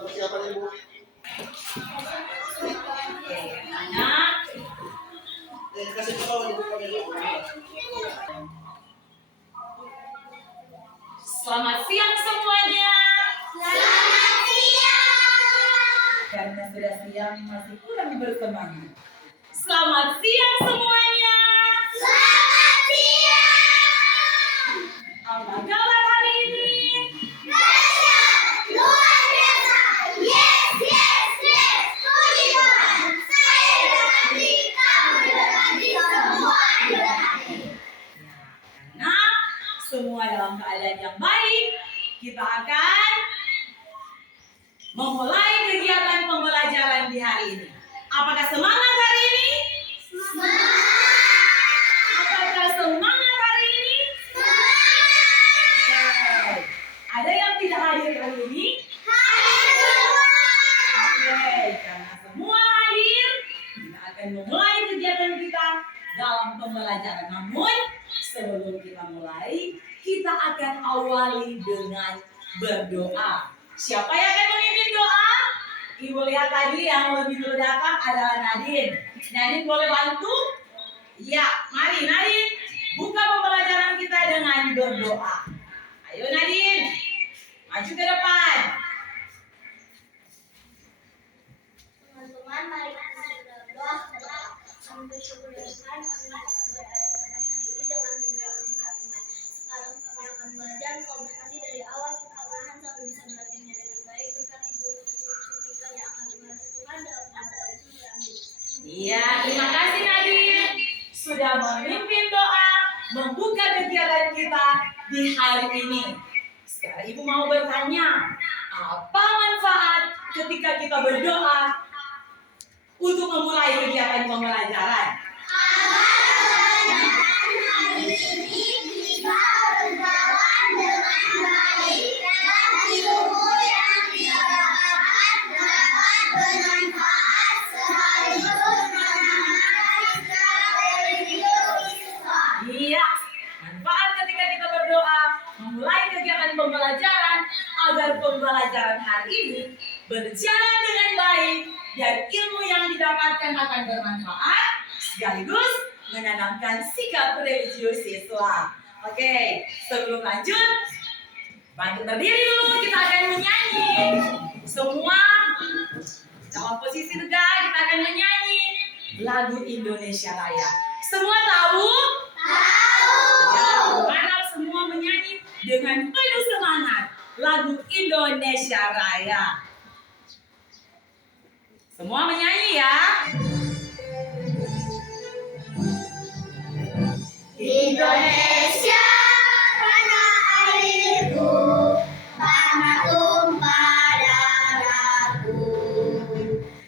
persiapan Ibu. Anak, Kasih ke bawah Ibu. selamat siang semuanya. Selamat siang. Karena sudah siang masih kurang bersemangat. Selamat siang semuanya. Selamat siang. Apa kabar hari ini? Dahsyat, luar biasa. Yes, yes, yes. Puji Tuhan. Saya berhati, kamu berhati, semua berhati. Karena semua dalam keadaan yang baik, kita akan memulai kegiatan pembelajaran di hari ini. Apakah semangat hari ini? Semangat. Apakah semangat hari ini? Semangat. Ada yang tidak hadir hari ini? Hadir semua. Oke, karena semua hadir, kita akan memulai kegiatan kita dalam pembelajaran. Namun, sebelum kita mulai, kita akan awali dengan berdoa. Siapa yang akan memimpin doa? Ibu lihat tadi yang lebih dulu datang adalah Nadine. Nadine boleh bantu? Ya, mari Nadine. Buka pembelajaran kita dengan berdoa. Ayo Nadine, maju ke depan. Teman-teman, mari kita berdoa. Kami bersyukur ya Tuhan, kami masih berada hari ini dengan memberkati Tuhan. Sekarang kami akan belajar, kau berkati dari awal kita perlahan sampai bisa belajarnya dengan baik. Berkati guru kita yang akan membantu Tuhan dalam nama Yesus amin. Iya, terima kasih Nadine sudah memimpin doa, membuka kegiatan kita di hari ini. Sekarang Ibu mau bertanya, apa manfaat ketika kita berdoa untuk memulai kegiatan pembelajaran? Hari ini bisa berjalan dengan baik dan ilmu yang kita dapatkan dapat bermanfaat sekaligus menambah secara religius. Iya, manfaat ketika kita berdoa, memulai kegiatan pembelajaran agar pembelajaran hari ini berjalan dengan baik dan ilmu yang didapatkan akan bermanfaat sekaligus menanamkan sikap religius siswa. Oke, sebelum lanjut, bantu berdiri dulu, kita akan menyanyi. Semua dalam posisi tegak, kita akan menyanyi lagu Indonesia Raya. Semua tahu? Ya, harap semua menyanyi dengan penuh semangat lagu Indonesia Raya. Semua menyanyi ya. Indonesia tanah airku, tanah tumpah darahku.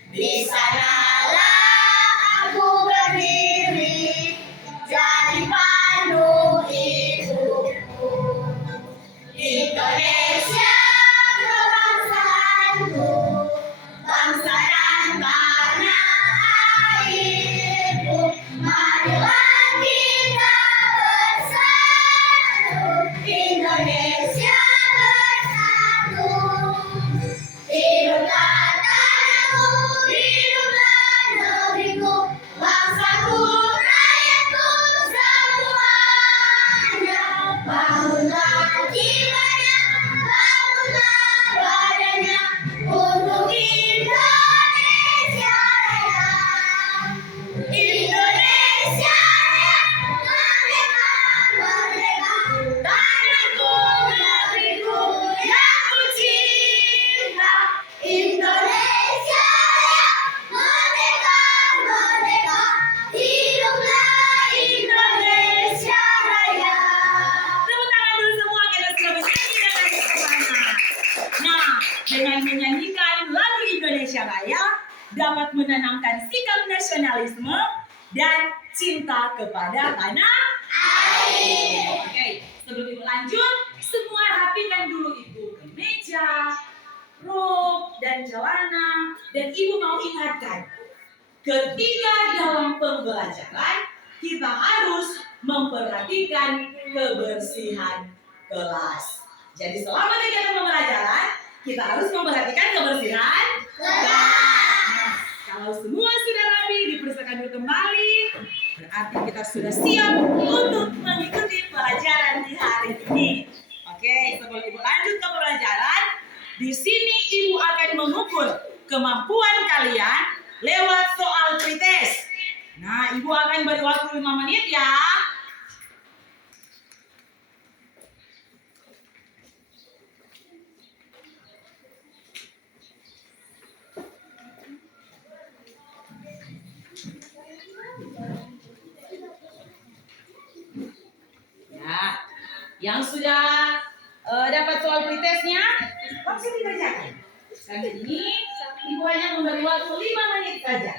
Di sanalah aku berdiri, jadi pandu hidupku. Indonesia kebangsaanku, bangsa dan tanah airku. Marilah kita bersatu, Indonesia bersatu. Hiduplah tanahku, hiduplah negeriku, bangsaku, rakyatku semuanya. Bangunlah jiwanya, bangunlah badannya untuk Indonesia Raya. Indonesia Raya, merdeka, merdeka, tanahku, negeriku yang ku cinta. Indonesia Raya, merdeka, merdeka, hiduplah Indonesia Raya. Tepuk tangan dulu semua karena sudah menyanyi dengan semangat. Nah, dengan menyanyikan lagu Indonesia Raya dapat menanamkan sikap nasionalisme dan cinta kepada tanah air. Oke, sebelum Ibu lanjut, semua rapikan dulu Ibu kemeja, rok, dan celana. Dan Ibu mau ingatkan, ketika dalam pembelajaran kita harus memperhatikan kebersihan kelas. Jadi selama kegiatan pembelajaran kita harus memperhatikan kebersihan sudah siap untuk mengikuti pelajaran di hari ini? Oke, sebelum Ibu lanjut ke pelajaran, di sini Ibu akan mengukur kemampuan kalian lewat soal pretest. Nah, Ibu akan beri waktu 5 menit ya. Ya, yang sudah dapat soal pretestnya, langsung dikerjakan. Dan ini Ibu hanya memberi waktu 5 menit saja.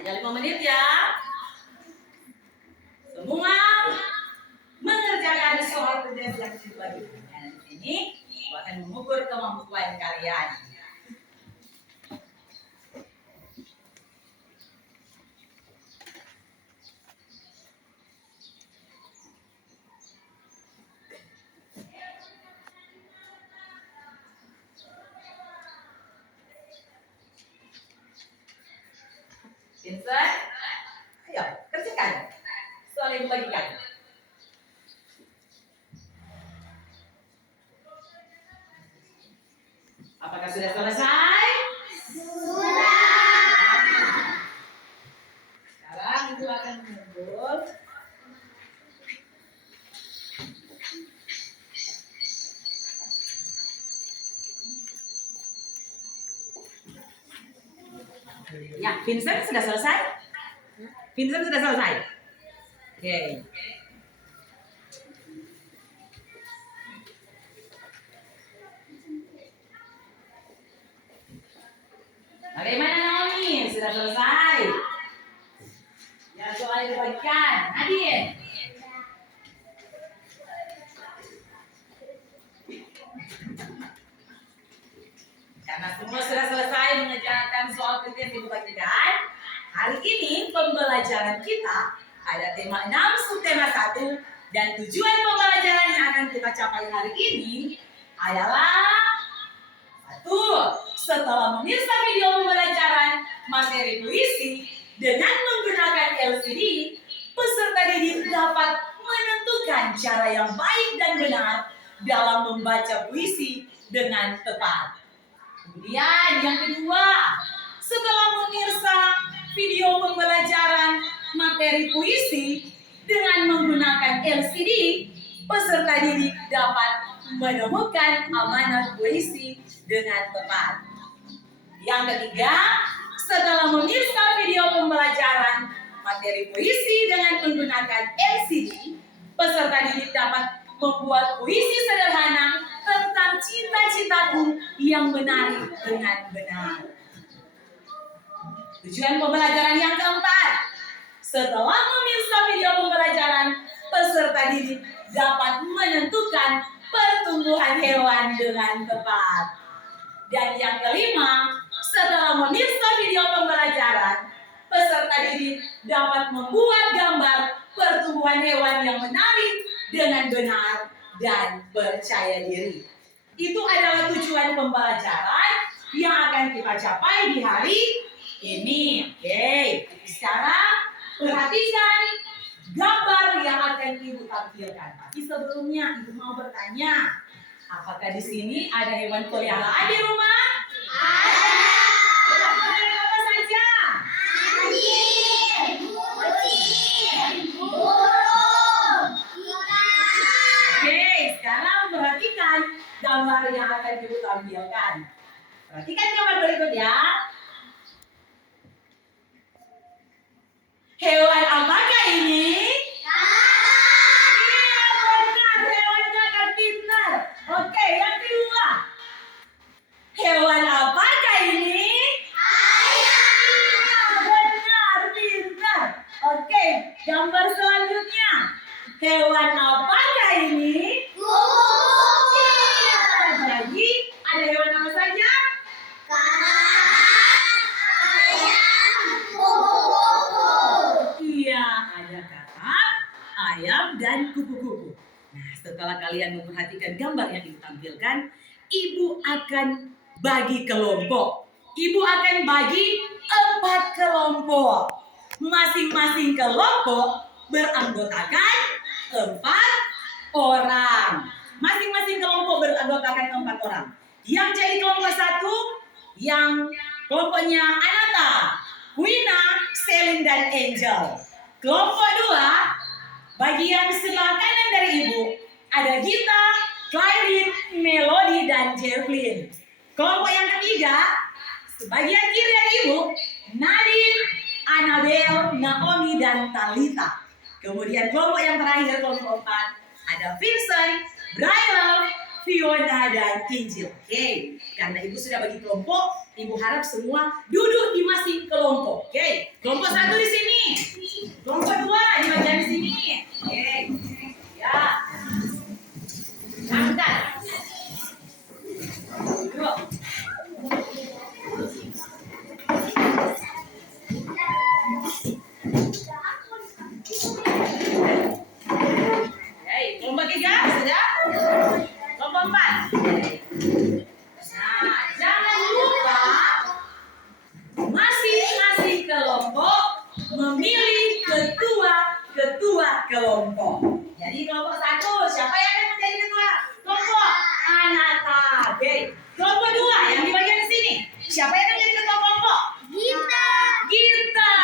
Hanya 5 menit ya. Semua mengerjakan soal pretest yang dibagikan. Dan di sini Ibu akan mengukur kemampuan kalian. Vincent, ayo kerjakan soal yang dibagikan. Apakah sudah selesai? Sekarang Ibu akan mengukur ya, Vincent sudah selesai? Vincent sudah selesai? Oke. Bagaimana Naomi? Sudah selesai? Ya, soal yang dibagikan. Nadine? Karena semua sudah selesai mengerjakan soal pretest yang dibagikan, hari ini pembelajaran kita ada tema 6 subtema 1 dan tujuan pembelajaran yang akan kita capai hari ini adalah 1. Setelah memirsa video pembelajaran materi puisi dengan menggunakan LCD, peserta didik dapat menentukan cara yang baik dan benar dalam membaca puisi dengan tepat. Kemudian yang kedua, setelah memirsa video pembelajaran materi puisi dengan menggunakan LCD, peserta didik dapat menemukan amanat puisi dengan tepat. Yang ketiga, setelah memirsa video pembelajaran materi puisi dengan menggunakan LCD, peserta didik dapat membuat puisi sederhana tentang cita-citaku yang menarik dengan benar. Tujuan pembelajaran yang keempat, setelah memirsa video pembelajaran, peserta didik dapat menentukan pertumbuhan hewan dengan tepat. Dan yang kelima, setelah memirsa video pembelajaran, peserta didik dapat membuat gambar pertumbuhan hewan yang menarik dengan benar dan percaya diri. Itu adalah tujuan pembelajaran yang akan kita capai di hari ini. Oke, sekarang perhatikan gambar yang akan Ibu tampilkan. Tapi sebelumnya Ibu mau bertanya, apakah di sini ada hewan peliharaan di rumah? Ada. Apa saja? Anjing, kucing, burung, ikan. Oke, sekarang perhatikan gambar yang akan Ibu tampilkan. Perhatikan gambar berikut ya. Hewan apakah ini? Iya, benar, hewan kakak pintar. Oke, yang kedua. Hewan apakah ini? Ayam. Benar, pintar. Oke, gambar selanjutnya. Hewan apakah ini? Kucing. Jadi, ada hewan apa saja? Kambing. ayam dan kupu-kupu. Nah, setelah kalian memperhatikan gambar yang Ibu tampilkan, Ibu akan bagi kelompok. Ibu akan bagi 4 kelompok. Masing-masing kelompok beranggotakan 4 orang. Masing-masing kelompok beranggotakan 4 orang. Yang jadi kelompok 1, yang kelompoknya Anata, Wina, Selin, dan Angel. Kelompok 2, bagian sebelah kanan dari Ibu, ada Gita, Claudine, Melody, dan Jevlin. Kelompok yang ketiga, sebagian kiri dari Ibu, Nadine, Annabel, Naomi, dan Talita. Kemudian kelompok yang terakhir, kelompok 4, ada Vincent, Brian, Fiona, dan Kinjil. Oke, karena Ibu sudah bagi kelompok, Ibu harap semua duduk di masing kelompok. Oke, kelompok 1 di sini, kelompok 2 di bagian sini. Oke, ya, angkat. Duduk. Oke, kelompok 3 sudah. Kelompok 4. Nah, jangan lupa masing-masing kelompok memilih ketua kelompok. Jadi kelompok 1, siapa yang akan menjadi ketua kelompok? Anata. Oke. Kelompok 2 yang di bagian sini, siapa yang akan menjadi ketua kelompok? Gita.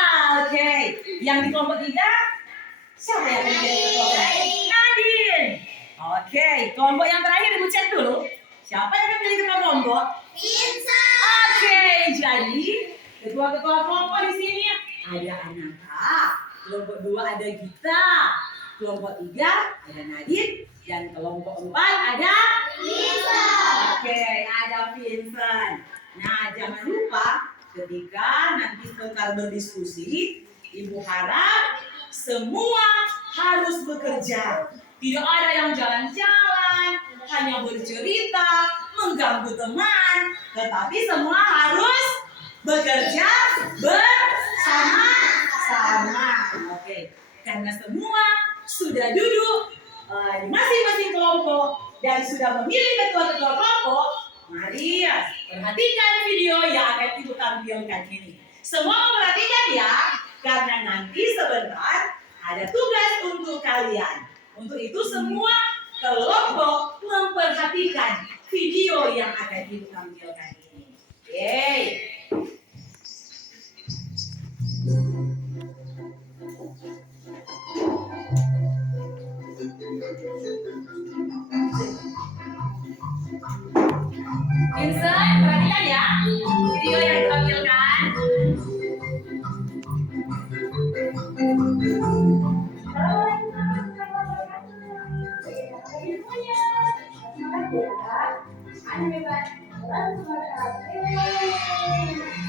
Oke. Yang di kelompok 3, siapa yang akan menjadi ketua kelompok? Nadine. Oke. Kelompok yang terakhir Ibu cek dulu. Siapa yang akan menjadi ketua kelompok? Oke. Jadi ketua-ketua kelompok di sini ada Anata. Kelompok 2 ada Gita. Kelompok 3 ada Nadine. Dan kelompok 4 ada Oke, ada Vincent. Nah, jangan lupa ketika nanti sebentar berdiskusi, Ibu harap semua harus bekerja. Tidak ada yang jalan-jalan, hanya bercerita, mengganggu teman, tetapi semua harus bekerja bersama-sama. Oke, karena semua sudah duduk di masing-masing kelompok dan sudah memilih ketua-ketua kelompok, mari ya perhatikan video yang akan Ibu tampilkan ini. Semua memperhatikan ya, karena nanti sebentar ada tugas untuk kalian. Untuk itu semua kelompok memperhatikan video yang akan Ibu tampilkan ini. Yeay. Vincent, perhatikan ya video yang ditampilkan.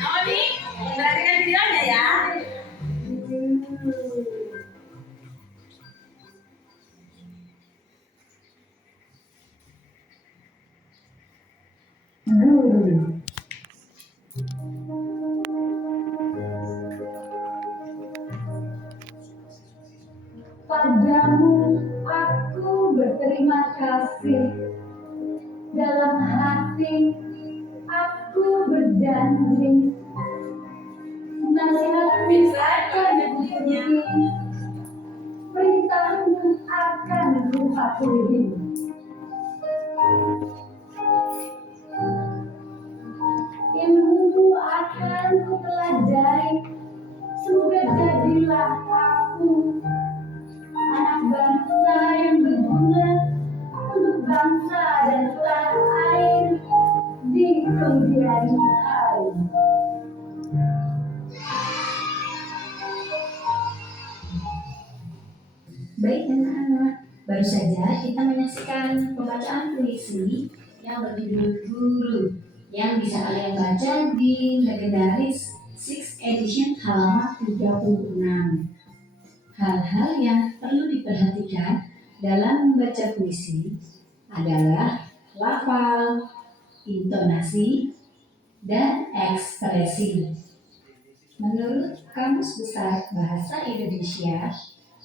Naomi, perhatikan videonya ya. Padamu aku berterima kasih. Dalam hati aku berjanji, nasihatmu akan kupenuhi, perintahmu akan kupatuhi. Ilmumu akan kupelajari, semoga jadilah aku anak bangsa yang berguna untuk bangsa dan tanah air di kemudian hari. Baik anak-anak, baru saja kita menyaksikan pembacaan puisi yang berjudul Guru yang bisa kalian baca di Legendaris 6th edition halaman 36. Hal-hal yang perlu diperhatikan dalam membaca puisi adalah lafal, intonasi, dan ekspresi. Menurut Kamus Besar Bahasa Indonesia,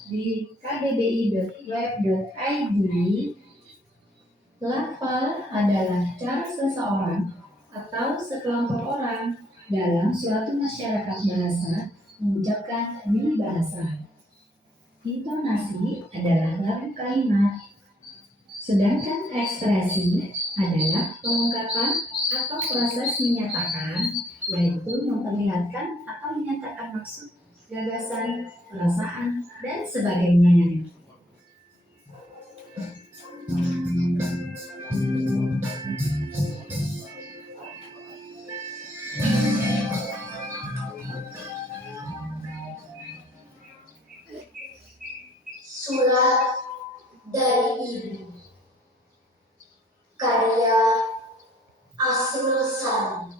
di kdbi.web.id, lafal adalah cara seseorang atau sekelompok orang dalam suatu masyarakat bahasa mengucapkan bahasa. Intonasi adalah lagu kalimat, sedangkan ekspresi adalah pengungkapan atau proses menyatakan, yaitu memperlihatkan atau menyatakan maksud, gagasan, perasaan, dan sebagainya. Surat dari Ibu, karya Asrul Sani.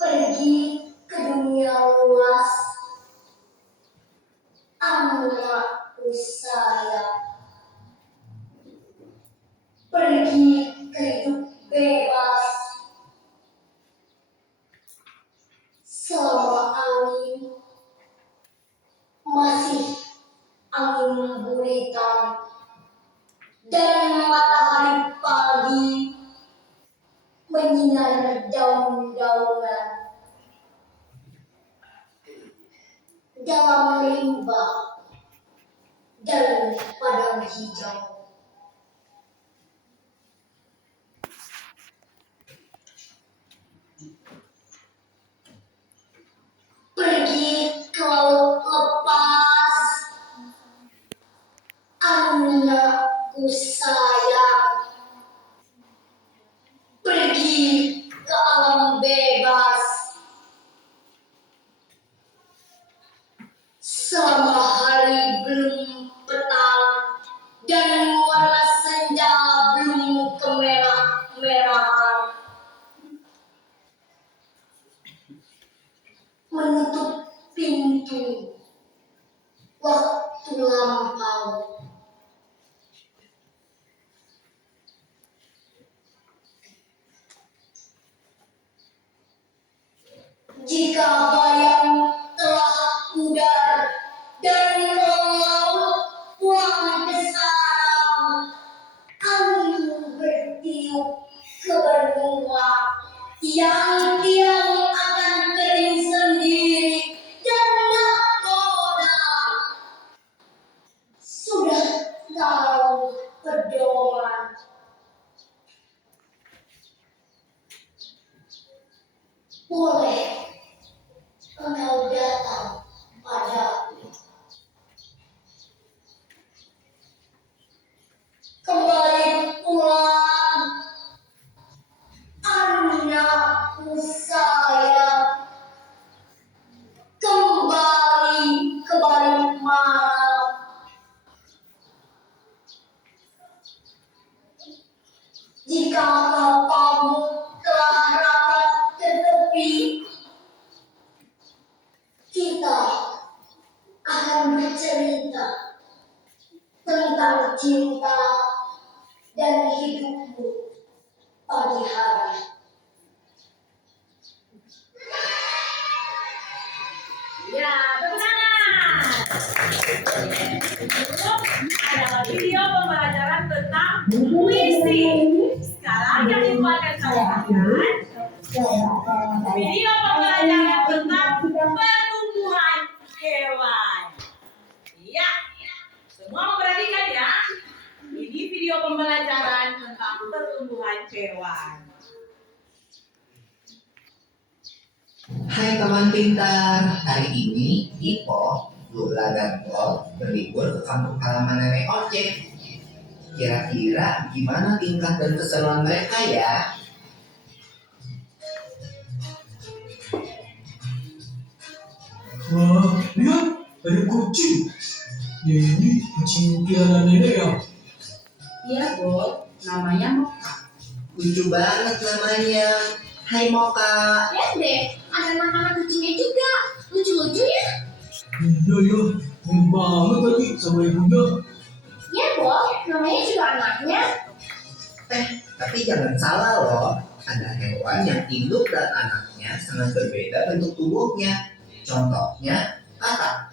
Pergi ke dunia luas, anakku sayang. Pergi ke hidup bebas, selama angin masih angin gurita dan matahari pagi menyinari daun-daunan dalam limbah dan padang hijau. Pergi ke laut lepas, anakku sayang. Pergi ke alam bebas, selama hari belum petang dan warna senja belum kemerah-merahan. Menutup pintu waktu lampau. Jika bayang telah pudar dan laut pulang ke sarang, angin bertiup ke benua yang tiang akan kering sendiri dan nakoda. Sudah tahu pedoman, boleh engkau datang padaku. Kembali pulang, anakku sayang. Kembali ke balik malam. Jika kamu telah rapat ke tepi, kita akan bercerita tentang cinta dan hidupmu pagi hari. Ya, tepuk tangan. Adalah video pembelajaran tentang puisi. Sekarang yang Ibu akan sampaikan video pembelajaran tentang pertumbuhan hewan. Ya, semua memperhatikan ya. Ini video pembelajaran tentang pertumbuhan hewan. Hai teman pintar, hari ini Ipo, Lula, dan Pol berlibur ke kampung halaman nenek ojek. Kira-kira gimana tingkah dan keseruan mereka ya? Wah, lihat, ada kucing. Ini kucing piara nenek ya. Iya, Bo, namanya Moka. Lucu banget namanya. Hai Moka. Lihat deh, ada makanan kucingnya juga. Lucu-lucu ya. Iya ya, mirip banget tadi sama ibunya. Ya, Bo, namanya juga anaknya. Tapi jangan salah loh. ada hewan yang induk dan anaknya sangat berbeda bentuk tubuhnya. Contohnya, katak.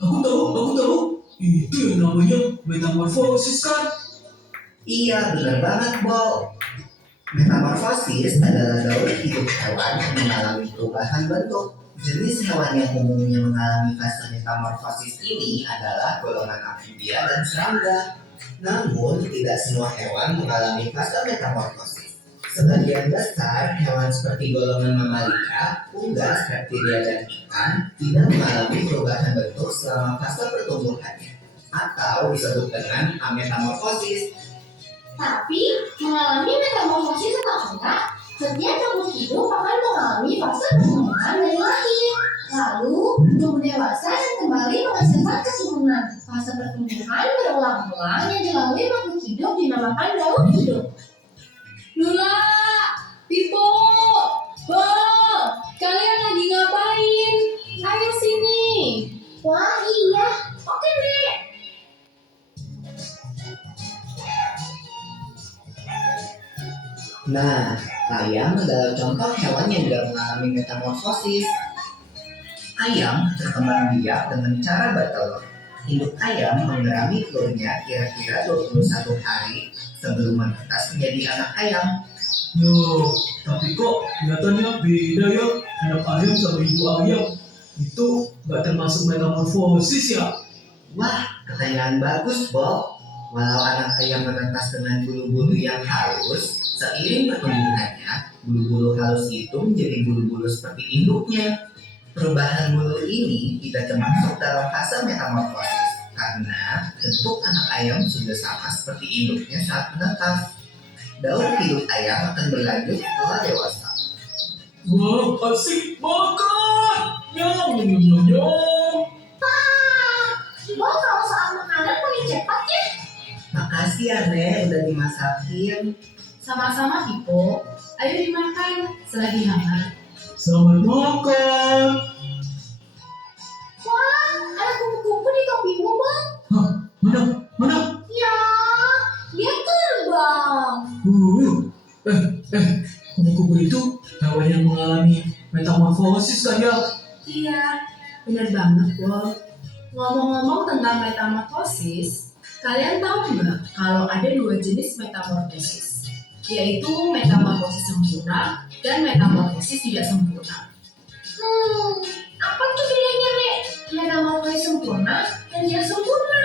Aku tahu. Itu yang namanya metamorfosis kan? Iya, benar banget, Bo. Metamorfosis adalah daur hidup hewan yang mengalami perubahan bentuk. Jenis hewan yang umumnya mengalami fase metamorfosis ini adalah golongan amfibia dan serangga. Namun, tidak semua hewan mengalami fase metamorfosis. Sebagian besar hewan seperti golongan mamalia, unggas, reptilia, dan ikan tidak mengalami perubahan bentuk selama fase pertumbuhannya, atau disebut dengan ametamorfosis. Tapi mengalami metamorfosis atau enggak, setiap makhluk hidup akan mengalami fase perkembangan dari lahir, lalu tumbuh dewasa dan kembali menghasilkan keturunan. Fase pertumbuhan berulang-ulang yang dilalui makhluk hidup dinamakan daur hidup. Lula, Pipo, Bo, kalian lagi ngapain? Ayo sini. Wah iya, oke deh. Nah, ayam adalah contoh hewan yang tidak mengalami metamorfosis. Ayam berkembang biak dengan cara bertelur. Induk ayam mengerami telurnya kira-kira 21 hari sebelum menetas menjadi anak ayam. Yo, tapi kok kelihatannya beda ya anak ayam sama ibu ayam. Itu nggak termasuk metamorfosis ya? Wah, pertanyaan bagus, Bob. Walau anak ayam menetas dengan bulu-bulu yang halus, seiring pertumbuhannya, bulu-bulu halus itu menjadi bulu-bulu seperti induknya. Perubahan bulu ini tidak termasuk dalam fase metamorfosis karena bentuk anak ayam sudah sama seperti induknya saat menetas. Daur hidup ayam akan berlanjut setelah dewasa. Wah, asik makan! Nyam. Bo kalau soal makanan paling cepat ya. Makasih ya, Nek, udah dimasakin. Sama-sama, Pipo. Ayo dimakan selagi hangat. Selamat makan! Wah, ada kupu-kupu di topimu, Bang. Hah, mana? Ya, dia terbang. Kupu-kupu itu hewan yang mengalami metamorfosis kan ya? Iya, benar banget, Bo. Ngomong-ngomong tentang metamorfosis, kalian tahu nggak kalau ada dua jenis metamorfosis, yaitu metamorfosis sempurna dan metamorfosis tidak sempurna. Apa tuh bedanya, Nek? Metamorfosis sempurna dan tidak sempurna.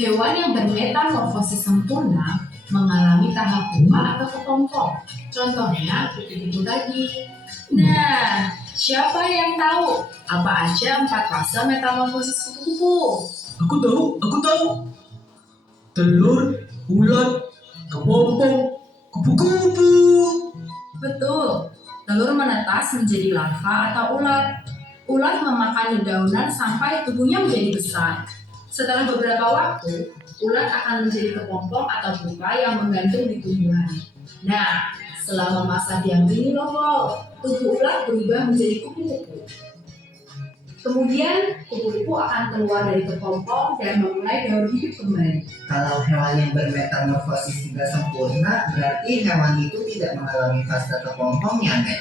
Hewan yang bermetamorfosis sempurna mengalami tahap pupa atau kepompong. Contohnya kupu-kupu tadi. Nah, siapa yang tahu apa aja 4 fase metamorfosis kupu-kupu? Aku tahu. Telur, ulat, kepompong, kupu-kupu. Betul, telur menetas menjadi larva atau ulat. Ulat memakan dedaunan sampai tubuhnya menjadi besar. Setelah beberapa waktu, ulat akan menjadi kepompong atau pupa yang menggantung di tumbuhan. Nah, selama masa diam ini loh, Bo, tubuh ulat berubah menjadi kupu-kupu. Kemudian, kupu-kupu akan keluar dari kepompong dan memulai daur hidup kembali. Kalau hewan yang bermetamorfosis tidak sempurna, berarti hewan itu tidak mengalami fase kepompongnya, Nek.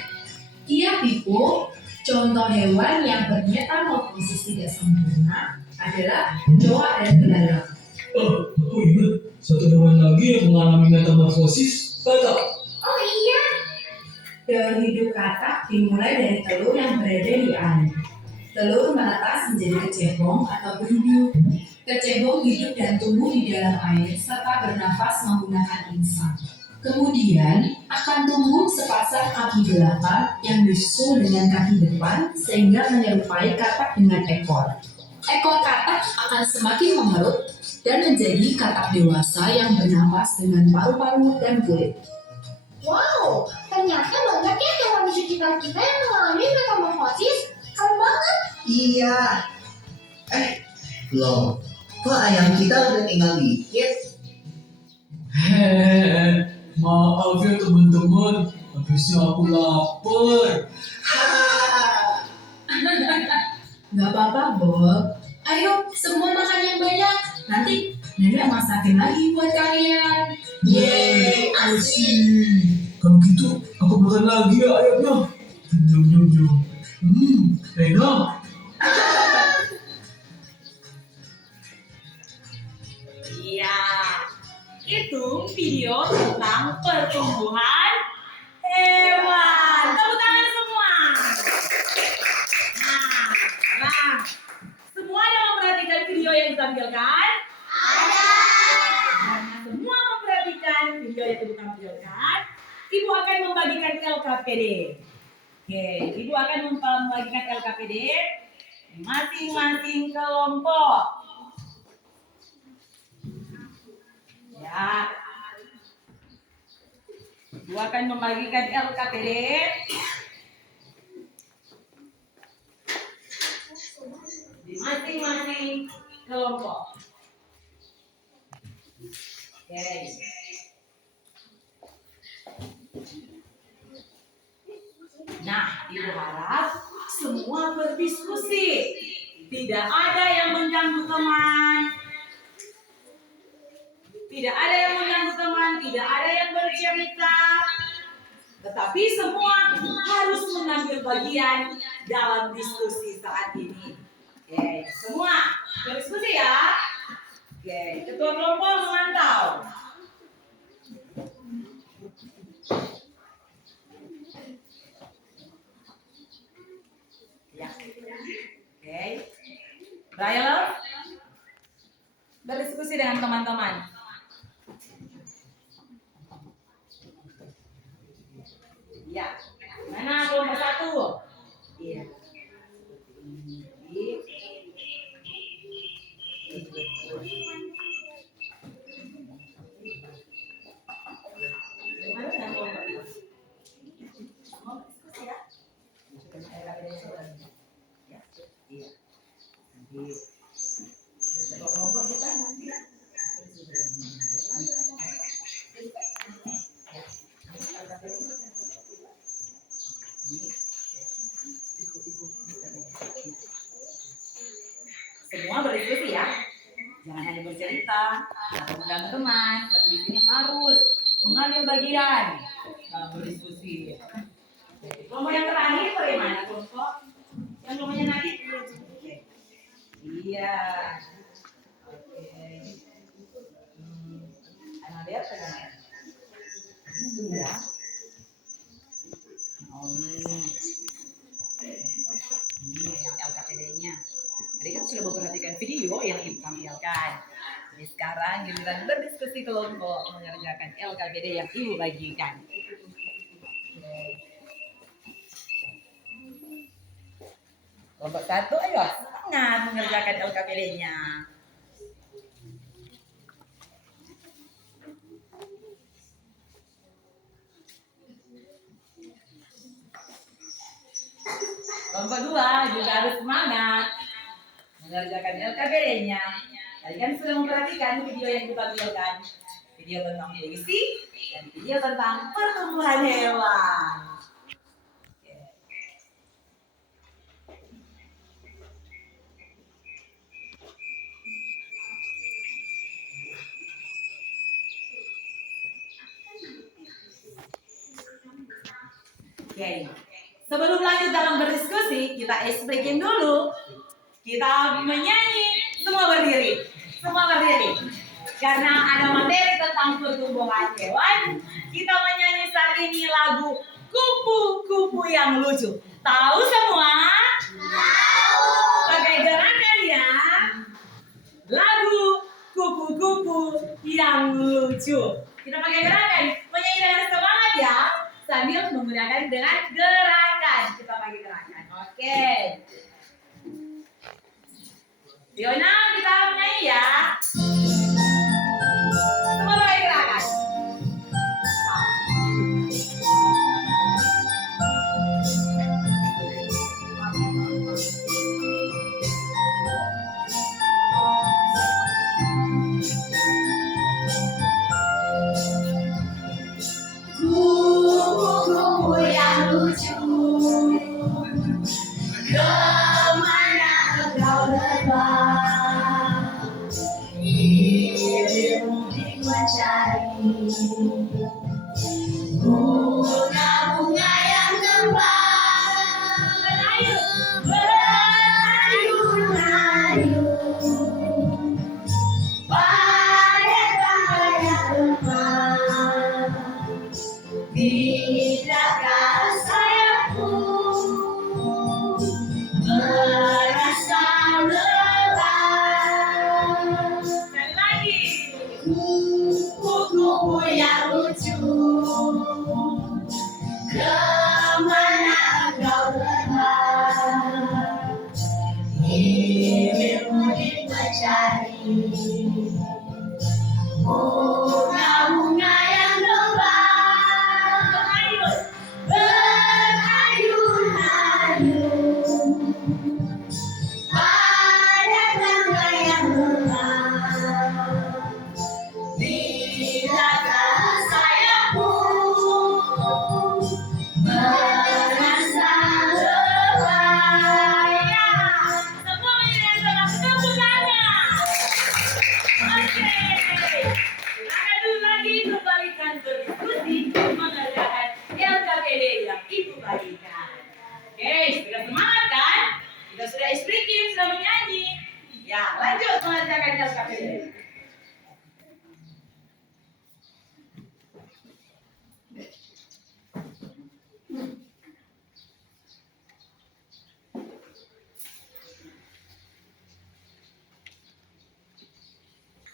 Iya, Pipo. Contoh hewan yang bermetamorfosis tidak sempurna adalah kecoa dan belalang. Aku ingat satu hewan lagi yang mengalami metamorfosis, katak. Oh iya, Daur hidup katak dimulai dari telur yang berada di air. Telur menetas menjadi kecebong atau berudu. Kecebong hidup dan tumbuh di dalam air serta bernafas menggunakan insang. Kemudian akan tumbuh sepasang kaki belakang yang disusul dengan kaki depan sehingga menyerupai katak dengan ekor. Ekor katak akan semakin mengerut dan menjadi katak dewasa yang bernafas dengan paru-paru dan kulit. wow, ternyata banyak ya hewan di sekitar kita yang mengalami metamorfosis. Keren banget. Iya. Loh, kok ayam kita udah tinggal dikit? Hehehe, maaf ya teman-teman, habisnya aku lapar. Gak apa-apa, Bob. Ayo, semua makan yang banyak. Nanti nenek masakin lagi buat kalian. Yeay, asik. Kalau gitu, aku makan lagi ya ayamnya. Nyum, nyum, nyum. Enak. Iya, itu video tentang pertumbuhan hewan. Tepuk tangan semua. Nah, semua yang memperhatikan video yang ditampilkan? Ada. Karena semua memperhatikan video yang ditampilkan, Ibu akan membagikan LKPD. Oke, Ibu akan membagikan LKPD di masing-masing kelompok. Ya. Ibu akan membagikan LKPD di masing-masing kelompok. Oke. Nah, Ibu harap semua berdiskusi. Tidak ada yang mengganggu teman. Tidak ada yang mengganggu teman, tidak ada yang bercerita. Tetapi semua harus mengambil bagian dalam diskusi saat ini. Oke, semua berdiskusi ya. Oke, ketua kelompok memantau. Ya. Oke. Braille berdiskusi dengan teman-teman. Ya, mana kelompok satu? Iya. Gimana dengan kelompok dua? Mau diskusi ya? Ya, iya. Nanti kelompok kita nanti. Semua berdiskusi ya, jangan hanya bercerita atau mengganggu teman, tapi di sini harus mengambil bagian dalam berdiskusi. Kelompok yang terakhir bagaimana kelompok? Yang namanya Nadit? Iya. Oke. Anak bagaimana? Ya. Oh, ini yang LKPD-nya. Tadi kan sudah memperhatikan video yang Ibu tampilkan. Jadi sekarang giliran berdiskusi kelompok mengerjakan LKPD yang Ibu bagikan. Kelompok satu, ayo semangat mengerjakan LKPD-nya. Kelompok dua juga harus semangat mengerjakan LKPD-nya. Tadi kan sudah memperhatikan video yang ditampilkan. Video tentang puisi dan video tentang pertumbuhan hewan. Oke. Sebelum lanjut dalam berdiskusi, kita explain dulu. Kita menyanyi, semua berdiri. Semua berdiri. Karena ada materi tentang pertumbuhan hewan, kita menyanyi saat ini lagu Kupu-Kupu yang Lucu. Tahu semua? Tahu. Pakai gerakan ya. Lagu Kupu-Kupu yang Lucu. Kita pakai gerakan. Menyanyi dengan semangat ya. Sambil menggunakan dengan gerakan. Kita pakai gerakan. Oke. Fiona, kita menyanyi ya. Semua pakai gerakan. Kupu-kupu yang lucu, kemana engkau terbang? Ingin mencari kupu-kupu yang lucu. Kemana engkau terbang? Ingin mudik mencari bunga-bunga yang berayun, berayun-ayun pada tangga yang terbang. Bilakah saya pun merasa berbahaya? Semua menyanyikan tepuk tangan. Oke, silakan dulu lagi kembalikan berdiskusi mengerjakan LKPD yang ibu bagikan. Oke, sudah semangat kan? Kita sudah speaking, sudah menyanyi. Ya, lanjut mengerjakan LKPD.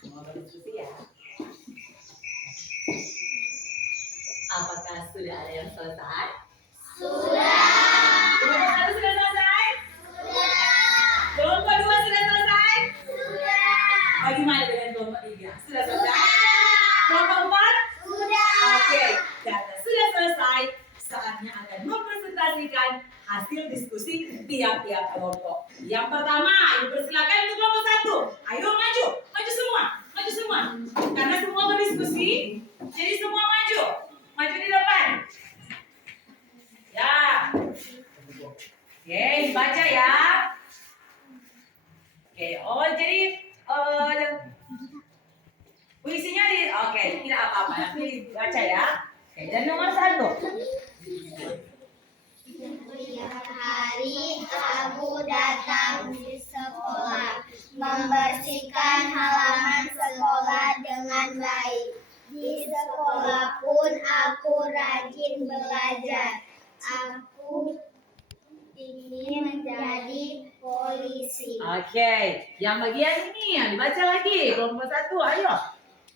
Mau berdiskusi ya? Apakah sudah ada yang selesai? Sudah. Kelompok 1 sudah selesai? Sudah. Kelompok 2 sudah selesai? Sudah. Bagaimana dengan kelompok 3? Sudah selesai? Kelompok 4? Sudah. Oke, karena sudah selesai, saatnya akan mempresentasikan hasil diskusi tiap-tiap kelompok. Yang pertama, ibu persilakan untuk kelompok 1. Ayo maju, maju semua, maju semua. Karena semua berdiskusi, jadi semua maju, maju di depan. Ya, oke, baca ya. Oke, oh jadi puisinya oke, tidak apa-apa, nanti baca ya. Oke, dan nomor 1. Setiap hari aku datang di sekolah, membersihkan halaman sekolah dengan baik. Di sekolah pun aku rajin belajar. Aku ingin menjadi polisi. Oke, yang bagian ini yang dibaca lagi. Kelompok 1, ayo.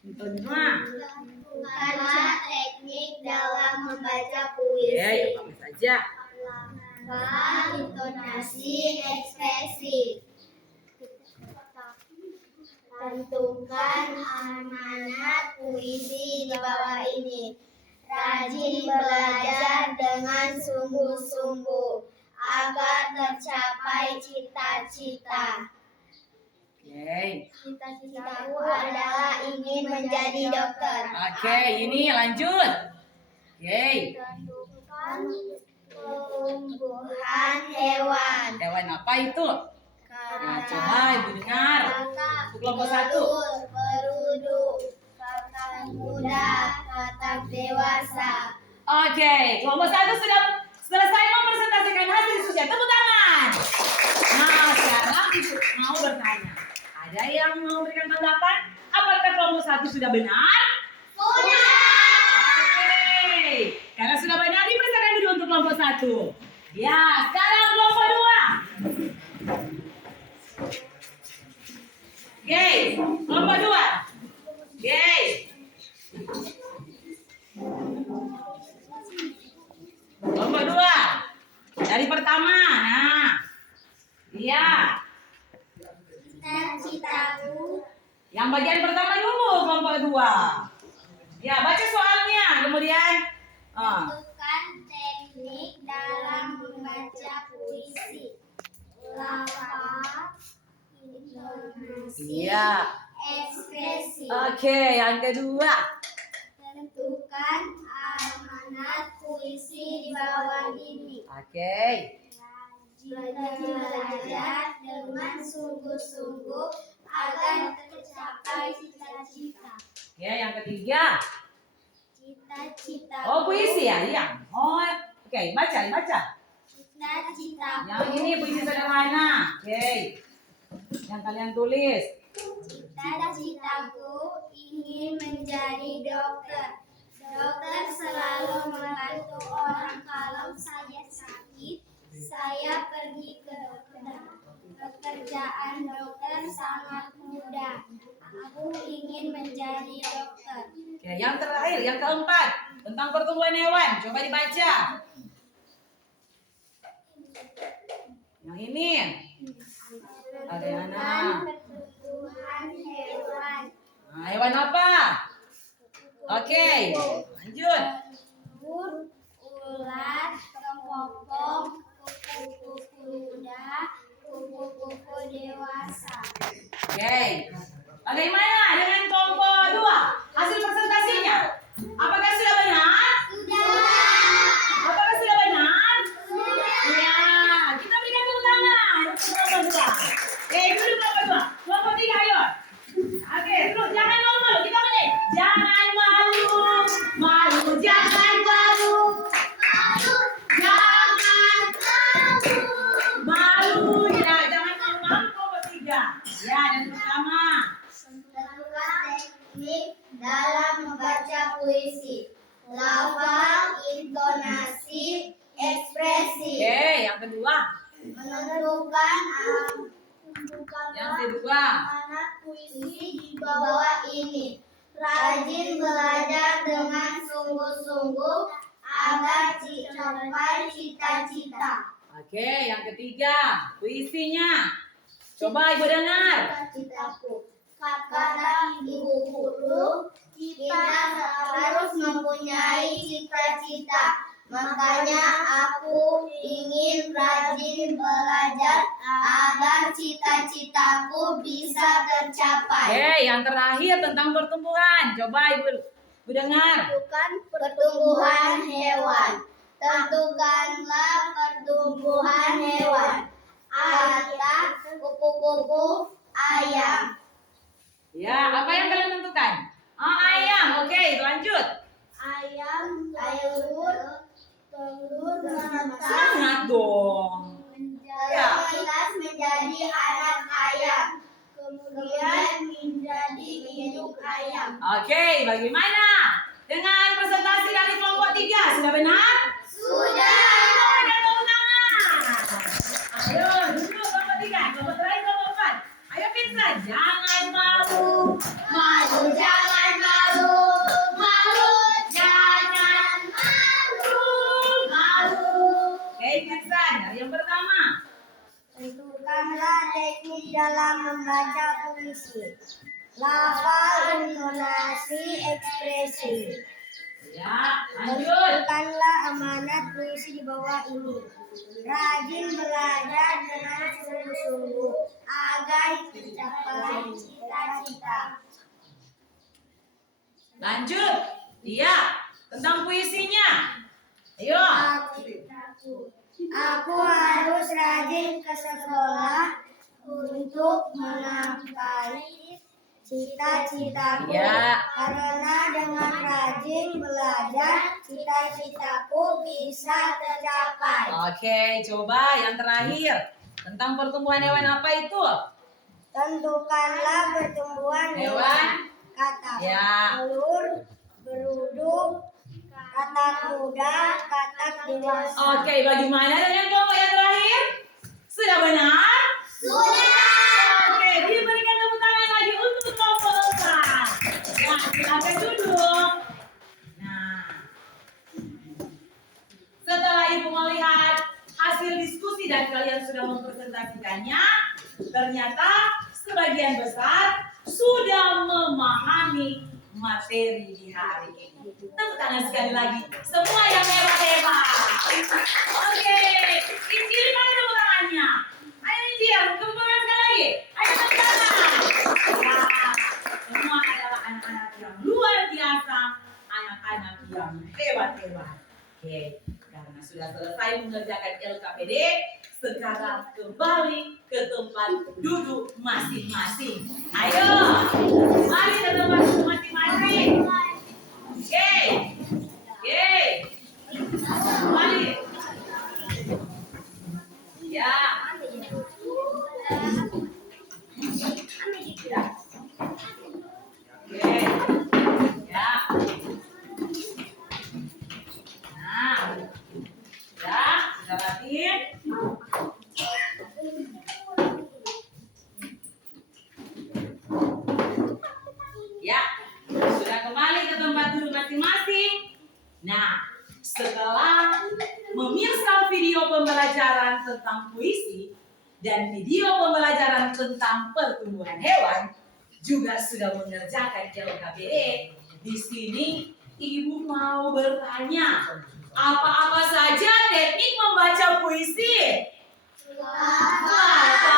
Semua. Bukanlah teknik dalam membaca Oke, puisi. apa saja. Intonasi ekspresif. Tentukan amanat puisi di bawah ini. Rajin belajar dengan sungguh-sungguh agar tercapai cita-cita. Oke. Cita-citaku adalah ingin menjadi dokter. Oke, ini lanjut. Oke. Tentukan tumbuhan hewan. Hewan apa itu? Nah, coba ibu dengar. Untuk kelompok 1. Beruduk, kakak muda, kakak dewasa. Oke, kelompok 1 sudah selesai mempresentasikan hasil diskusi. Tepuk tangan. Nah, sekarang ibu mau bertanya. Ada yang mau memberikan pendapat? Apakah kelompok 1 sudah benar? Sudah. Oke, karena sudah benar dipersilakan dulu untuk kelompok 1. Ya, sekarang kelompok 2. Oke, kelompok 2. Oke. Kelompok 2. Dari pertama. Nah. Iya. Cita-citaku Yang bagian pertama dulu kelompok 2. Ya, baca soalnya. Kemudian tentukan teknik dalam membaca puisi. Lafaz, intonasi, iya. ekspresi. Oke, yang kedua. Tentukan amanat puisi di bawah ini. Oke. Belajar dengan sungguh-sungguh agar tercapai cita-cita. Ya, yang ketiga. Cita-cita. Oh, puisi ya? Iya. Oh, oke, baca. Cita-cita. Yang ini puisi sederhana. Oke. Yang kalian tulis. Cita-citaku ingin menjadi dokter. Dokter selalu membantu orang kalau saya sakit. Saya pergi ke dokter. Pekerjaan dokter sangat mudah. Aku ingin ingin menjadi dokter. Oke, yang terakhir, yang keempat, tentang pertumbuhan hewan. Coba dibaca. Yang ini. Adriana. Pertumbuhan hewan. Nah, hewan apa? Oke, lanjut. Telur, ulat, kepompong, kupu-kupu muda, kupu-kupu dewasa. Oke. Bagaimana dengan kelompok 2? Hasil presentasinya? Apakah sudah benar? Apakah sudah benar? Ya, kita berikan tepuk tangan. Kelompok 2. Oke, dulu kelompok 2. Kelompok 3, ayo. Oke, terus jangan malu-malu. Kita mulai. Jangan malu. Malu, jangan malu. Jangan malu. Ya, jangan malu-malu kelompok 3. Ya, yang pertama. Tentukan teknik dalam membaca puisi. Lafal, intonasi, ekspresi. Oke, yang kedua. Menentukan Yang kedua. anak puisi di bawah ini. Rajin belajar dengan sungguh-sungguh agar capai cita-cita. Oke, yang ketiga. Puisinya. Coba Ibu dengar. Cita-citaku. Kata ibu guru, kita harus mempunyai cita-cita. Makanya aku ingin rajin belajar agar cita-citaku bisa tercapai. Oke, yang terakhir tentang pertumbuhan. Coba Ibu dengar. Tentukan pertumbuhan hewan. Tentukanlah pertumbuhan hewan. Kata kupu-kupu ayam. Ya, apa yang kalian tentukan? Oh, ayam. Oke, lanjut. Ayam, telur menetas. Semangat dong. Menetas menjadi anak ayam. Kemudian menjadi induk ayam. Oke, bagaimana dengan presentasi dari kelompok 3? Sudah benar? Sudah. Berikan tepuk tangan. Ayo, duduk kelompok 3. Kelompok terakhir kelompok 4. Ayo Vincent, jangan malu. Malu jangan malu. Malu jangan malu. Malu. Oke, Vincent, dari yang pertama. Tentukanlah teknik dalam membaca puisi. Lafal, intonasi, ekspresi. Ya, lanjut. Tentukanlah amanat puisi di bawah ini. Rajin belajar dengan sungguh-sungguh agar tercapai cita-cita. Lanjut. Iya, tentang puisinya. Ayo. Aku harus rajin ke sekolah untuk menggapai cita-citaku. Ya. Karena dengan rajin belajar, cita-citaku bisa tercapai. Oke, coba yang terakhir. Tentang pertumbuhan hewan apa itu? Tentukanlah pertumbuhan Hewan. Kata Ya. telur, beruduk, katak muda, katak dewasa. Oke, bagaimana dengan kelompok yang terakhir? Sudah benar? Sudah. Oke, diberikan tepuk tangan lagi untuk kelompok 4. Ya, silakan duduk. Nah, setelah Ibu melihat hasil diskusi dan kalian sudah mempresentasikannya, ternyata sebagian besar sudah memahami materi di hari ini. Tepuk tangan sekali lagi. Semua yang hebat-hebat. Oke, Injil mana tepuk tangannya? Ayo Injil, tepuk tangan sekali lagi. Ayo tepuk tangan. Ya, semua adalah anak-anak yang luar biasa, anak-anak yang hebat-hebat. Oke, karena sudah selesai mengerjakan LKPD, sekarang kembali ke tempat duduk masing-masing. Ayo, mari ke tempat duduk masing-masing. Oke, oke, mari. Ya. Oke, ya. Nah, ya, sudah rapi. Setelah memirsa video pembelajaran tentang puisi dan video pembelajaran tentang pertumbuhan hewan, juga sudah mengerjakan LKPD. Di sini Ibu mau bertanya, apa-apa saja teknik membaca puisi? Baca,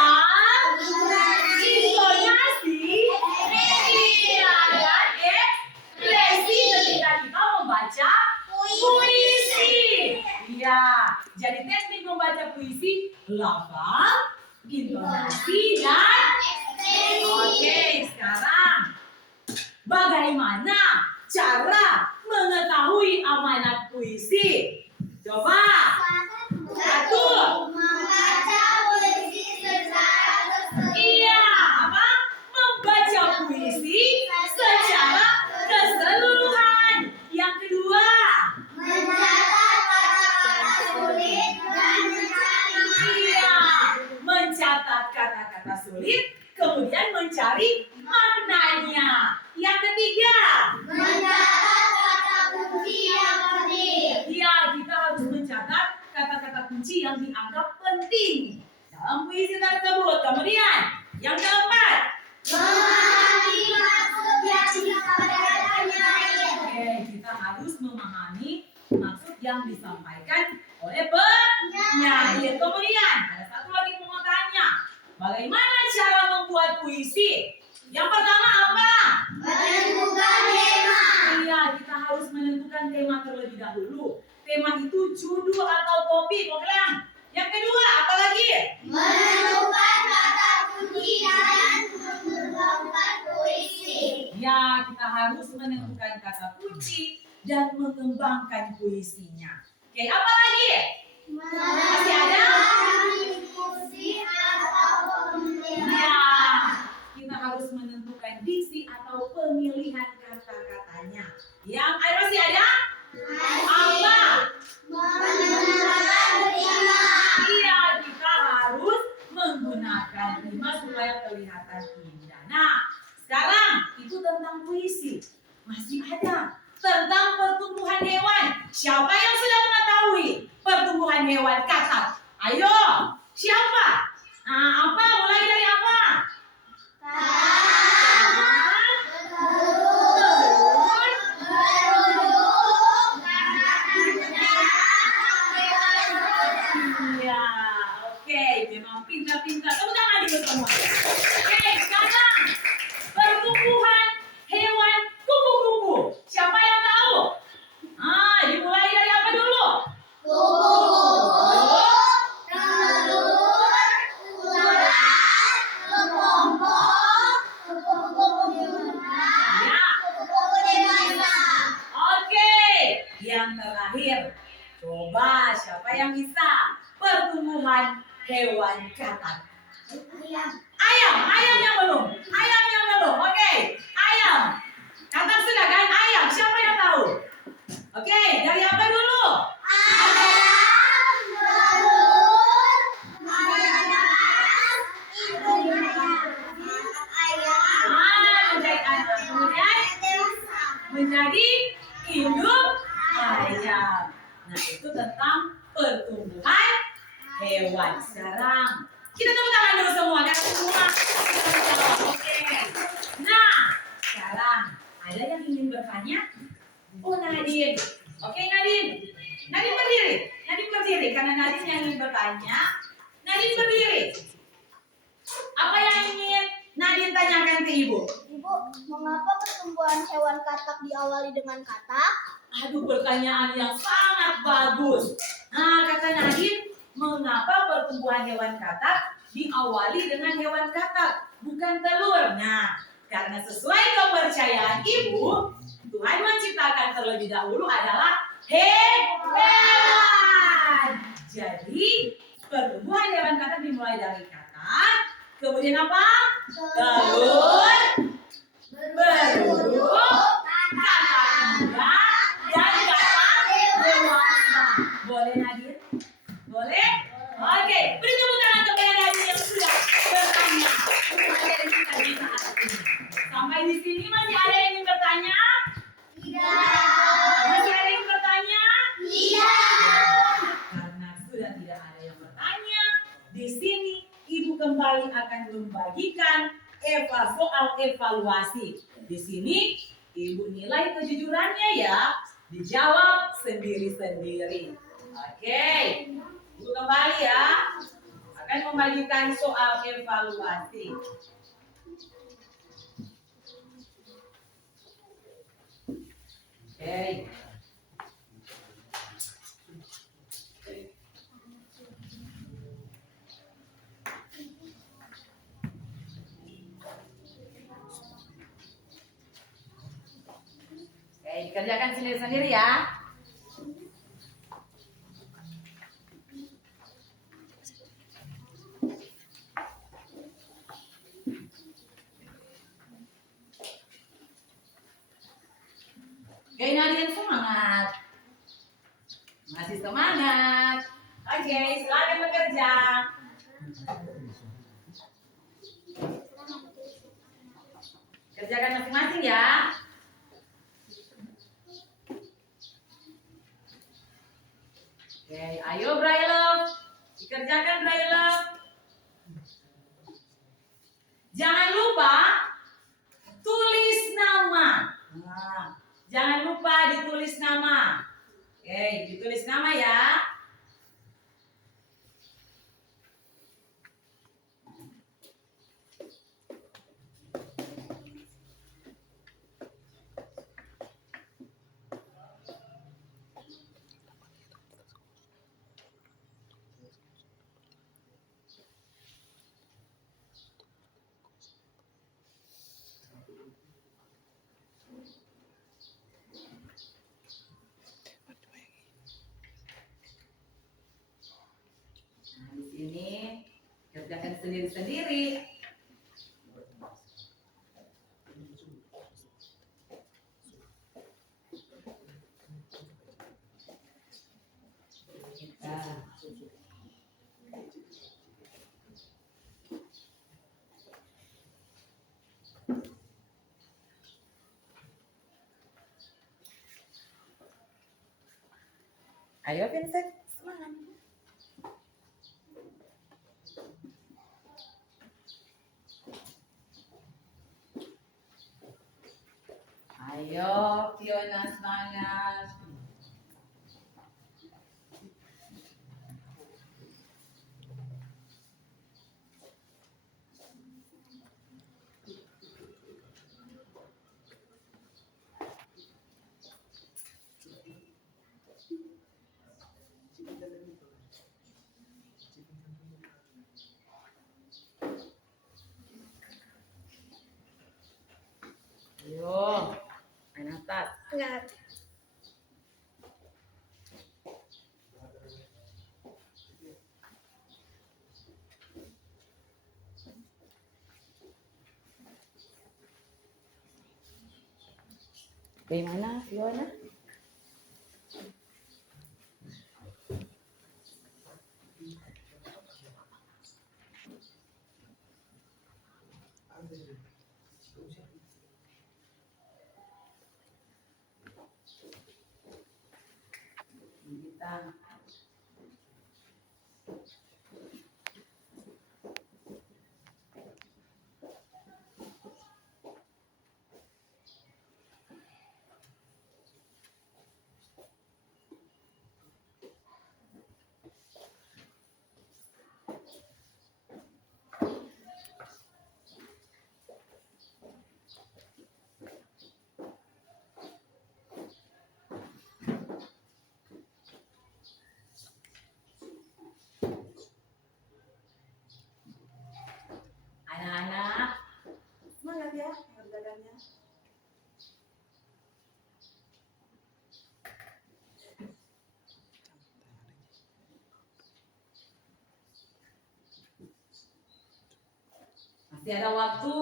intonasi, iya, dan ekspresi ketika kita membaca puisi. Iya, jadi teknik membaca puisi lafal, intonasi, dan oke, sekarang bagaimana cara mengetahui amanat puisi? Coba. Satu. Membaca puisi secara Iya, apa? Membaca puisi secara keseluruhan. Yang kedua. mencatat kata-kata sulit dan mencari Iya, mencatat kata-kata sulit, kemudian mencari maknanya. Yang ketiga. mencatat kata kunci yang penting. Iya, kita harus mencatat kata-kata kunci yang dianggap penting dalam puisi tersebut. Kemudian, yang keempat. Memahami maksud yang disampaikan penyair. Oke, kita harus memahami maksud yang disampaikan oleh penyair. Kemudian, ada satu lagi mau tanya. Bagaimana cara membuat puisi? Yang pertama apa? Menentukan tema. Iya, kita harus menentukan tema terlebih dahulu. Tema itu judul atau topik, oke? Yang kedua, apa lagi? Menentukan kata kunci dan mengembangkan puisi. Ya, kita harus menentukan kata kunci dan mengembangkan puisinya. Oke, apa lagi? Masih ada? Diskusi atau pemilihan. Ya, kita harus menentukan diksi atau pemilihan kata-katanya. Yang masih ada? Apa? Menggunakan rima. Iya, kita harus menggunakan rima supaya kelihatan indah. Nah, sekarang itu tentang puisi. Masih ada tentang pertumbuhan hewan. Siapa yang sudah mengetahui pertumbuhan hewan katak? Ayo, siapa? Nah, apa? Mulai dari apa? Iya, oke, memang pintar-pintar. Tepuk tangan dulu semua. Oke, sekarang pertumbuhan hewan kupu-kupu. Siapa yang tahu? Dimulai dari apa dulu? Ya, oke. Yang terakhir, coba siapa yang bisa pertumbuhan hewan katak? Ayam yang belum. Oke, ayam. Katak sudah kan? Ayam. Siapa yang tahu? Oke, dari apa dulu? Menjadi anak. Kemudian menjadi induk ayam. Nah, itu tentang pertumbuhan hewan. Sekarang kita tepuk tangan dulu semua, kan semua. Oke. Nah, sekarang ada yang ingin bertanya? Oh, Nadine. Oke, Nadine. Nadine berdiri. Nadine berdiri karena Nadine yang ingin bertanya. Nadine berdiri. Apa yang ingin Nadine tanyakan ke Ibu? Ibu, mengapa pertumbuhan hewan katak diawali dengan katak? Aduh, pertanyaan yang sangat bagus. Nah, kata Nadine, mengapa pertumbuhan hewan katak diawali dengan hewan katak, bukan telur? Nah, karena sesuai kepercayaan Ibu, Tuhan menciptakan terlebih dahulu adalah hewan. Jadi, pertumbuhan hewan katak dimulai dari katak, kemudian apa? Telur, berurut, katak muda, dan katak dewasa. Boleh, Nadine? Boleh? Oke, beri tepuk tangan kepada Nadine yang sudah bertanya. Materi kita di saat ini. Sampai di sini masih ada yang ingin bertanya? Tidak. Masih ada yang bertanya? Karena sudah tidak ada yang bertanya, di sini Ibu kembali akan membagikan soal evaluasi. Di sini Ibu nilai kejujurannya ya, dijawab sendiri-sendiri. Oke, Ibu kembali ya, akan membagikan soal evaluasi. Oke. Oke, dikerjakan sendiri-sendiri ya. Oke, Nadine semangat. Masih semangat. Oke, silakan bekerja. Kerjakan masing-masing ya. Oke, ayo Braille. Dikerjakan Braille. Jangan lupa tulis nama. Nah, jangan lupa ditulis nama. Oke, ditulis nama ya. Nah, di sini kerjakan sendiri-sendiri. Nah. Ayo Vincent, semangat. Ayo Fiona semangat. Ayo, main atas. Enggak. Bagaimana Fiona? Bintang. Anak-anak, semangat ya mengerjakannya. Masih ada waktu.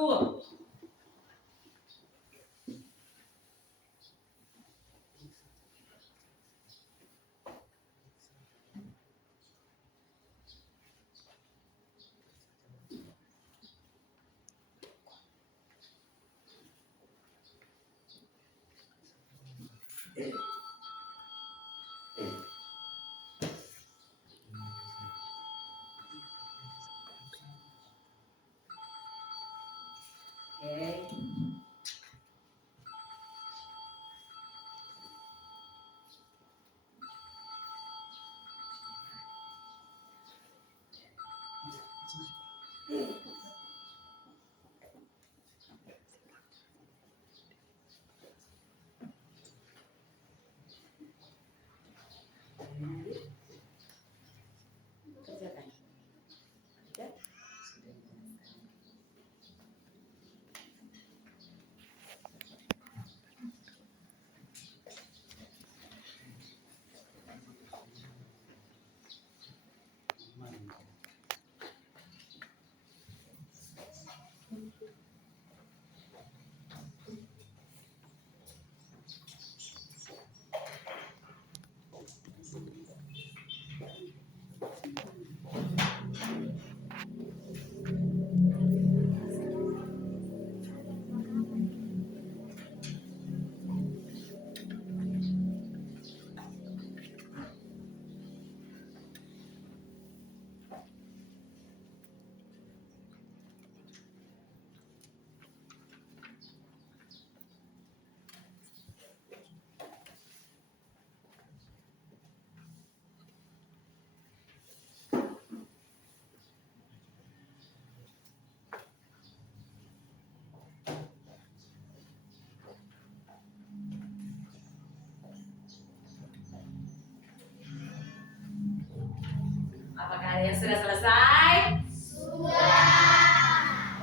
sudah selesai?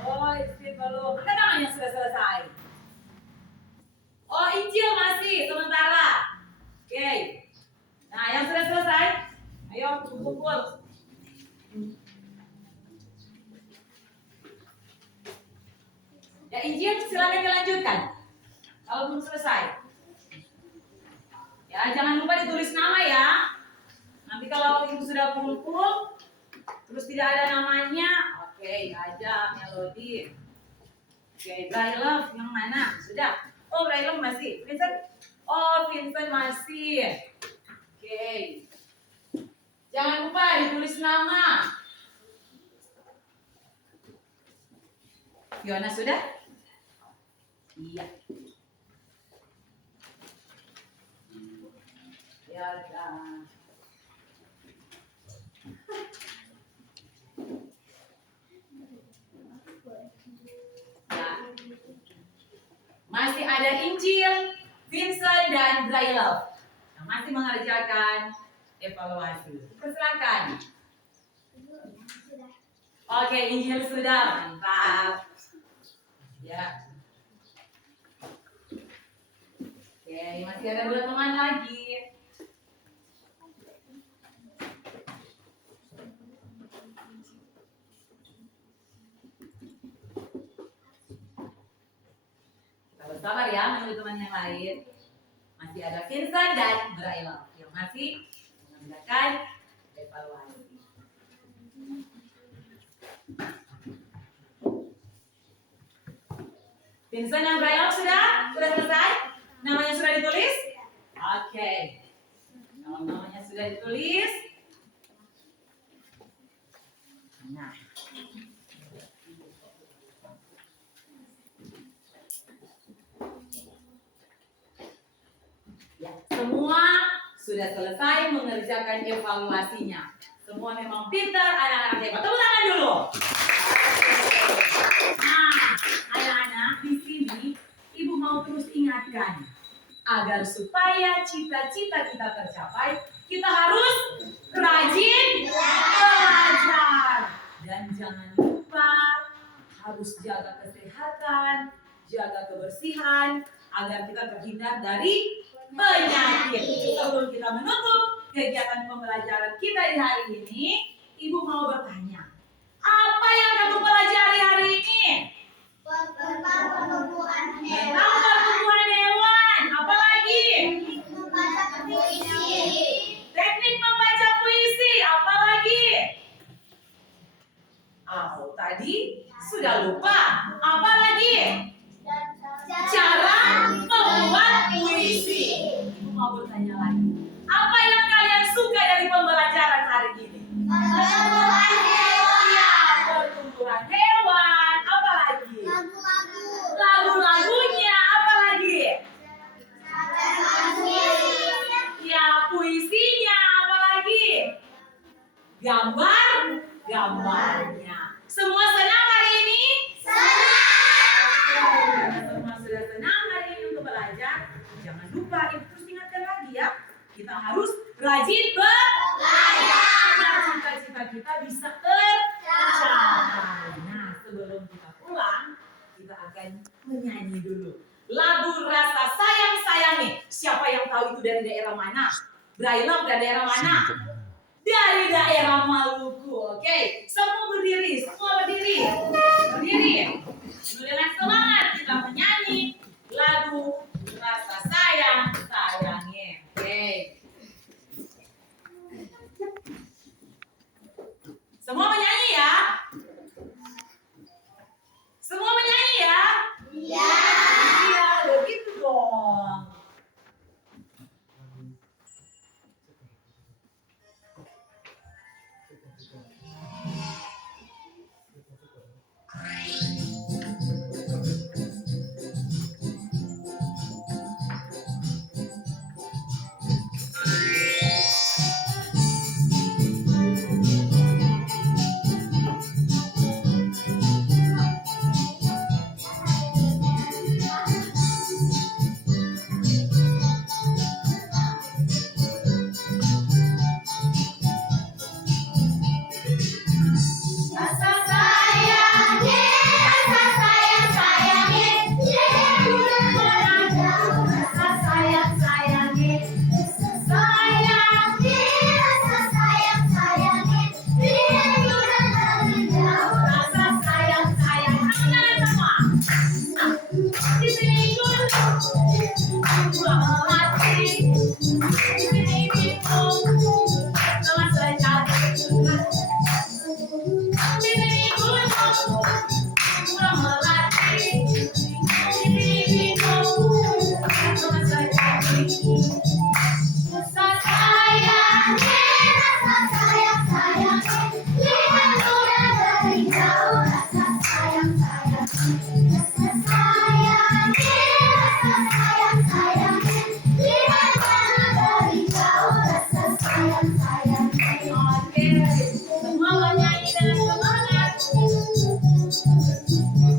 Oh, Injil belum. Ada tangan yang sudah selesai. Oh, Injil masih sementara. Oke. Nah, yang sudah selesai, ayo kumpul. Ya, Injil silakan dilanjutkan. Kalau belum selesai. Ya, jangan lupa ditulis nama ya. Nanti kalau ibu sudah kumpul, terus tidak ada namanya, oke, aja Melody. Oke, Braille yang mana? Sudah. Oh, Braille masih. Vincent? Oh, Vincent masih. Oke. Jangan lupa ditulis nama. Fiona sudah? Iya. Ya, masih ada Injil, Vincent dan Braille yang masih mengerjakan evaluasi. Silakan. Oke, Injil sudah, mantap. Ya. Oke, masih ada 2 teman lagi. Sabar ya, menunggu teman yang lain. Masih ada Vincent dan Braille yang masih mengerjakan evaluasi. Vincent dan Braille sudah selesai? Namanya sudah ditulis? Oke. Kalau namanya sudah ditulis, nah. Ya, semua sudah selesai mengerjakan evaluasinya. Semua memang pintar, anak-anak hebat. Tepuk tangan dulu. Nah, anak-anak di sini, Ibu mau terus ingatkan agar supaya cita-cita kita tercapai, kita harus rajin belajar dan jangan lupa harus jaga kesehatan, jaga kebersihan agar kita terhindar dari penyakit. Sebelum kita menutup kegiatan pembelajaran kita di hari ini, Ibu mau bertanya, apa yang kamu pelajari hari ini? Tentang pertumbuhan Tentang pertumbuhan hewan. Apa lagi? membaca puisi, Teknik membaca puisi. Apa lagi? Oh, tadi sudah lupa. Apa lagi? dan Cara membuat puisi. Ibu mau bertanya lagi. Apa yang kalian suka dari pembelajaran hari ini? pertumbuhan hewan, Ya, pertumbuhan hewan. Apa lagi? lagu-lagu, Lagu-lagunya. Apa lagi? puisi, Ya, puisinya. Apa lagi? Gambarnya. Semua senang hari ini? Karena semua sudah senang hari ini untuk belajar, jangan lupa Ibu terus ingatkan lagi ya, kita harus rajin belajar agar cita-cita kita bisa tercapai. Nah, sebelum kita pulang, kita akan menyanyi dulu lagu Rasa Sayang Sayangi. Siapa yang tahu itu dari daerah mana? Braille dari daerah mana? Dari daerah Maluku. Oke, semua berdiri, semua berdiri. Berdiri. Dengan semangat kita menyanyi lagu Rasa Sayang Sayangi. Oke. Semua menyanyi ya? Semua menyanyi ya? iya, Iya, begitu dong. pulang melatih ini telah belajar ini pulang melatih ini telah belajar Rasa sayang, rasa sayang, sayang, lihat udah dari jauh. Rasa sayang, sayang, rasa sayang, rasa sayang, sayang, lihat udah dari jauh. Rasa sayang, sayang. Oke, semua menyanyi dengan semangat.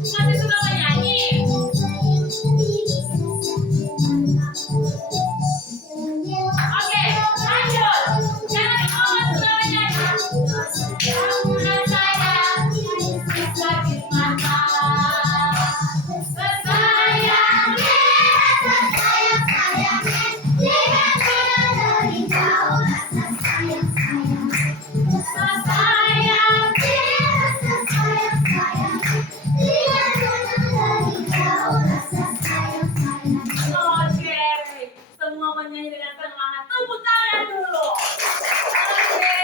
Masih suka menyanyi? Oke, lanjut. Jangan semua suka menyanyi. Rasa sayang, sakit mata. Rasa sayang, Rasa sayang, sayang, lihat udah dari jauh. Rasa sayang, sayang, rasa sayang. rasa sayang, sayang, lihat udah dari jauh. Rasa sayang, sayang. Oke, semua menyanyi dengan semangat. Tepuk tangan dulu. Oke,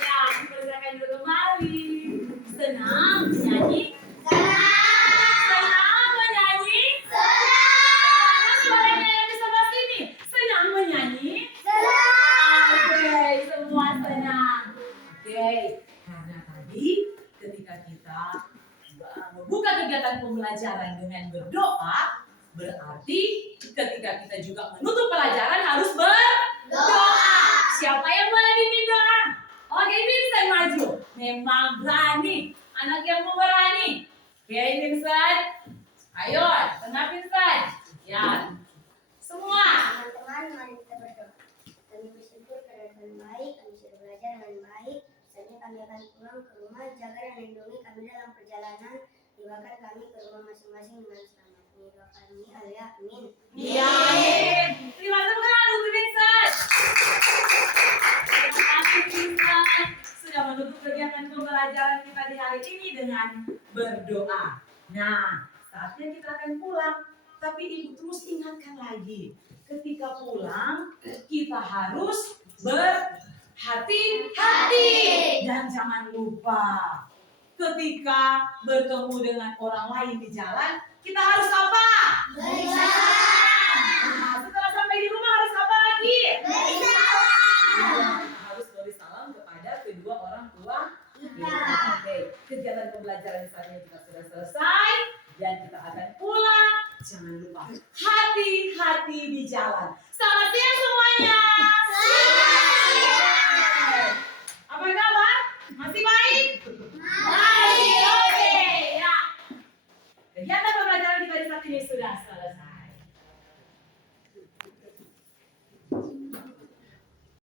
ya, persilakan dulu kembali. Senang menyanyi? Senang menyanyi? Mana suaranya yang di sebelah sini? Senang menyanyi? Oke, semua senang. Oke, karena tadi ketika kita membuka kegiatan pembelajaran dengan berdoa, berarti ketika kita juga menutup pelajaran harus berdoa. Siapa yang boleh bimbing doa? Oke, Vincent maju. Memang berani, anak yang pemberani. Oke, Vincent. Ayo, tengah Vincent. Ya, semua. Teman-teman, mari kita berdoa. Kami bersyukur karena Tuhan baik, kami sudah belajar dengan baik. Selanjutnya kami akan pulang ke rumah, jaga dan lindungi kami dalam perjalanan. Tibakan kami ke rumah masing-masing dengan selamat. Ini doa kami, alia, amin. Iya. Terima kasih untuk Vincent. Terima kasih Vincent sudah menutup kegiatan pembelajaran kita di hari ini dengan berdoa. Nah, saatnya kita akan pulang. Tapi Ibu terus ingatkan lagi, ketika pulang kita harus berhati-hati dan jangan lupa ketika bertemu dengan orang lain di jalan kita harus apa? Nah, setelah sampai di rumah harus apa lagi? Harus beri salam kepada kedua orang tua kita. Oke, kegiatan pembelajaran saat ini kita sudah selesai dan kita akan pulang. Jangan lupa hati-hati di jalan. Selamat siang semuanya. Apa kabar? Masih baik? Baik. Oke, ya. Kegiatan pembelajaran kita di saat ini sudah selesai.